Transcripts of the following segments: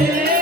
yeah.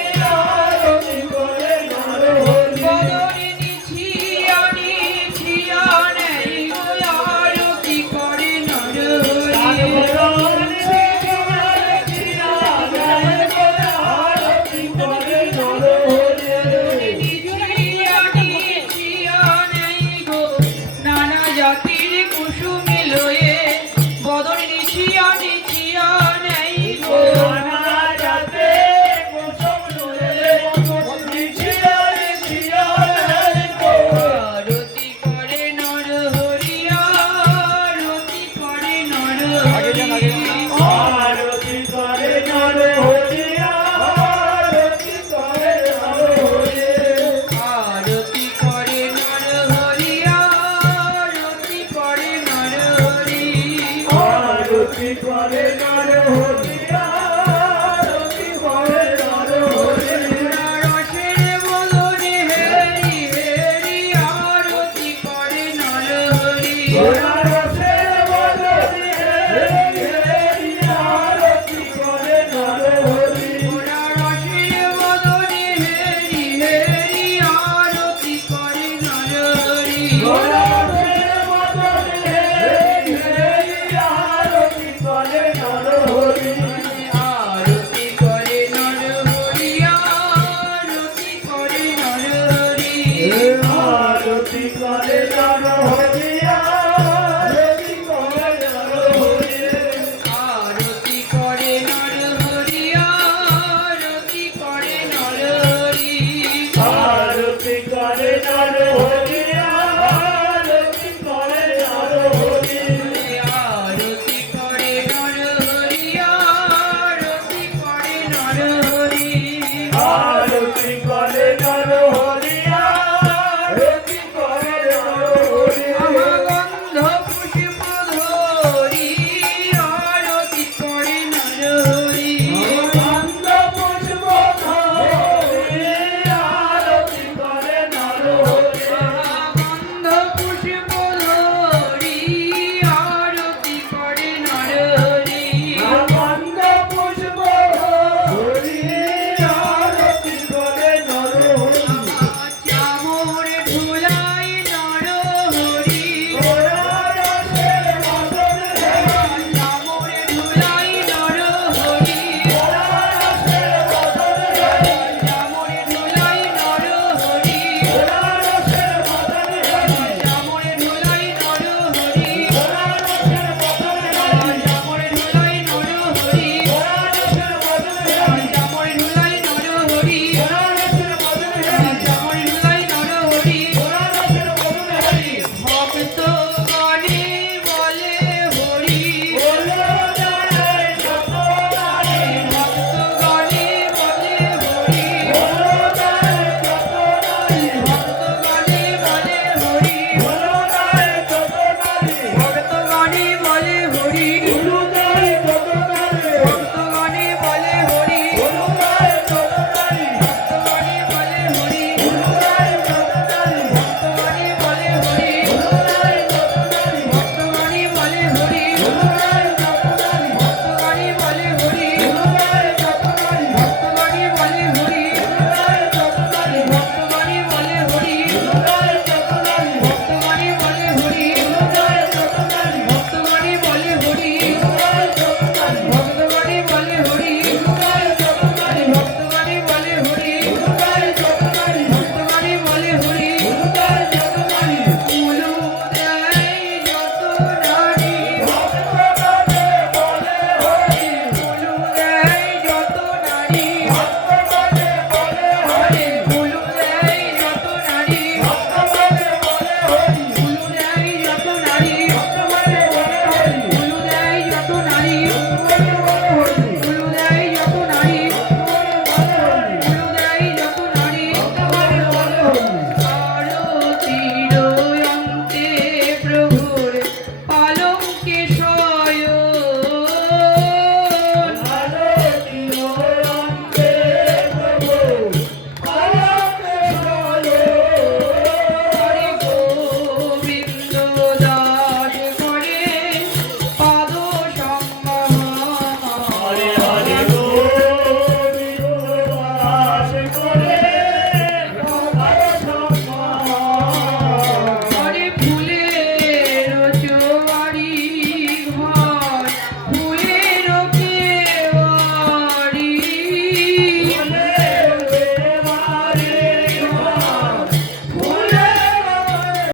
होती है Senhor.